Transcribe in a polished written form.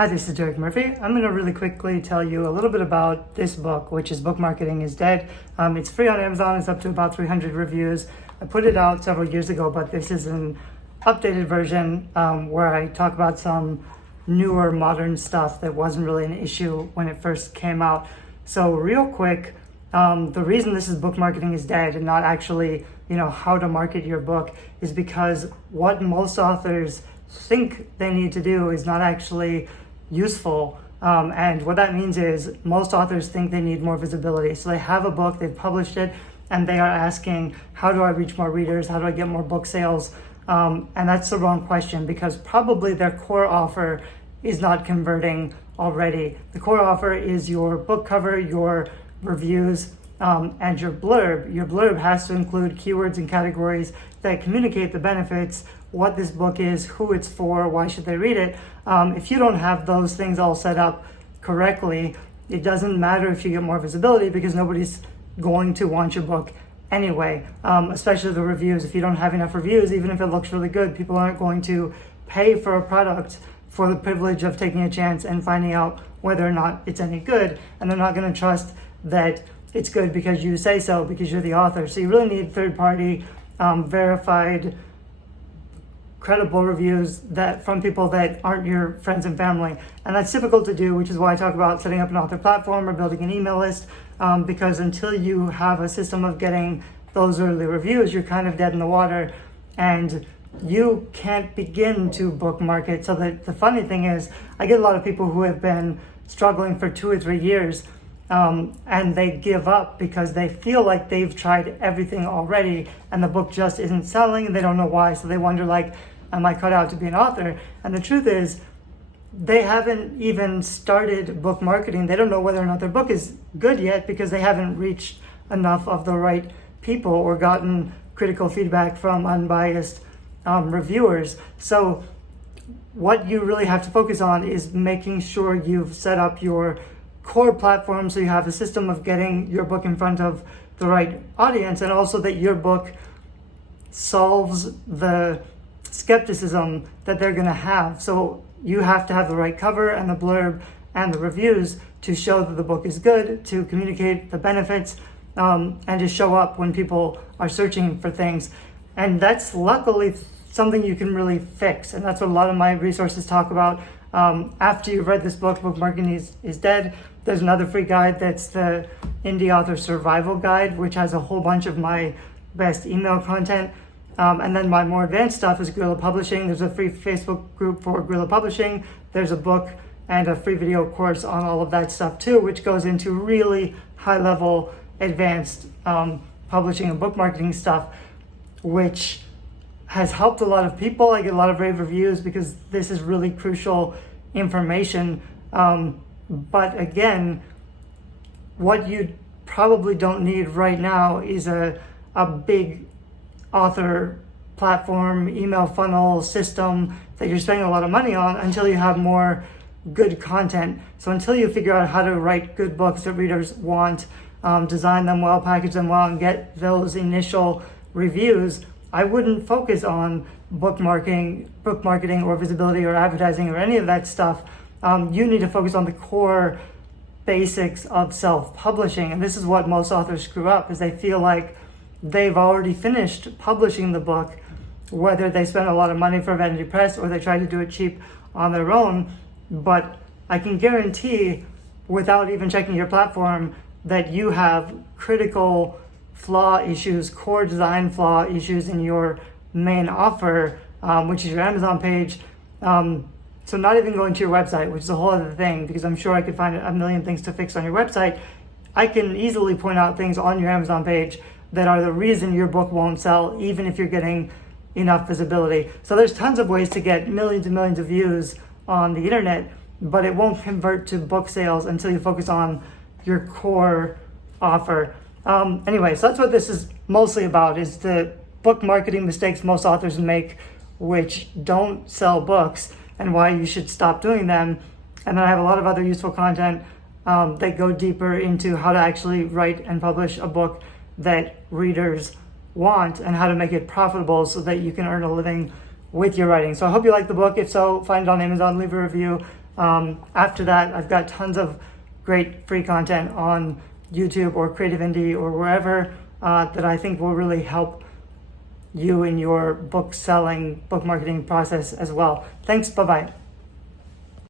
Hi, this is Derek Murphy. I'm going to really quickly tell you a little bit about this book, which is Book Marketing is Dead. It's free on Amazon. It's up to about 300 reviews. I put it out several years ago, but this is an updated version where I talk about some newer modern stuff that wasn't really an issue when it first came out. So real quick, the reason this is Book Marketing is Dead and not actually, how to market your book is because what most authors think they need to do is not actually useful. And what that means is most authors think they need more visibility. So they have a book, they've published it, and they are asking, how do I reach more readers? How do I get more book sales? And that's the wrong question, because probably their core offer is not converting already. The core offer is your book cover, your reviews, and your blurb. Your blurb has to include keywords and categories that communicate the benefits, what this book is, who it's for, why should they read it. If you don't have those things all set up correctly, it doesn't matter if you get more visibility because nobody's going to want your book anyway, especially the reviews. If you don't have enough reviews, even if it looks really good, people aren't going to pay for a product for the privilege of taking a chance and finding out whether or not it's any good, and they're not going to trust that it's good because you say so, because you're the author. So you really need third-party, verified, credible reviews that from people that aren't your friends and family. And that's difficult to do, which is why I talk about setting up an author platform or building an email list, because until you have a system of getting those early reviews, you're kind of dead in the water and you can't begin to book market. So the funny thing is, I get a lot of people who have been struggling for 2 or 3 years, and they give up because they feel like they've tried everything already and the book just isn't selling and they don't know why. So they wonder, like, am I cut out to be an author? And the truth is, they haven't even started book marketing. They don't know whether or not their book is good yet because they haven't reached enough of the right people or gotten critical feedback from unbiased reviewers. So what you really have to focus on is making sure you've set up your core platform so you have a system of getting your book in front of the right audience, and also that your book solves the skepticism that they're going to have. So you have to have the right cover and the blurb and the reviews to show that the book is good, to communicate the benefits, and to show up when people are searching for things. And that's luckily something you can really fix. And that's what a lot of my resources talk about. After you've read this book, Book Marketing is Dead, there's another free guide that's the Indie Author Survival Guide, which has a whole bunch of my best email content. And then my more advanced stuff is Guerrilla Publishing. There's a free Facebook group for Guerrilla Publishing. There's a book and a free video course on all of that stuff too, which goes into really high-level, advanced publishing and book marketing stuff, which has helped a lot of people. I get a lot of rave reviews because this is really crucial information. But again, what you probably don't need right now is a big author platform, email funnel system that you're spending a lot of money on until you have more good content. So until you figure out how to write good books that readers want, design them well, package them well, and get those initial reviews, I wouldn't focus on book marketing or visibility or advertising or any of that stuff. You need to focus on the core basics of self-publishing. And this is what most authors screw up, is they feel like they've already finished publishing the book, whether they spend a lot of money for Vanity Press or they try to do it cheap on their own. But I can guarantee, without even checking your platform, that you have critical flaw issues, core design flaw issues in your main offer, which is your Amazon page. So not even going to your website, which is a whole other thing, because I'm sure I could find a million things to fix on your website. I can easily point out things on your Amazon page that are the reason your book won't sell, even if you're getting enough visibility. So there's tons of ways to get millions and millions of views on the internet, but it won't convert to book sales until you focus on your core offer. Anyway, so that's what this is mostly about, is the book marketing mistakes most authors make, which don't sell books, and why you should stop doing them. And then I have a lot of other useful content that go deeper into how to actually write and publish a book that readers want and how to make it profitable so that you can earn a living with your writing. So I hope you like the book. If so, find it on Amazon, leave a review. After that, I've got tons of great free content on YouTube or Creative Indie or wherever that I think will really help you in your book selling, book marketing process as well. Thanks. Bye-bye.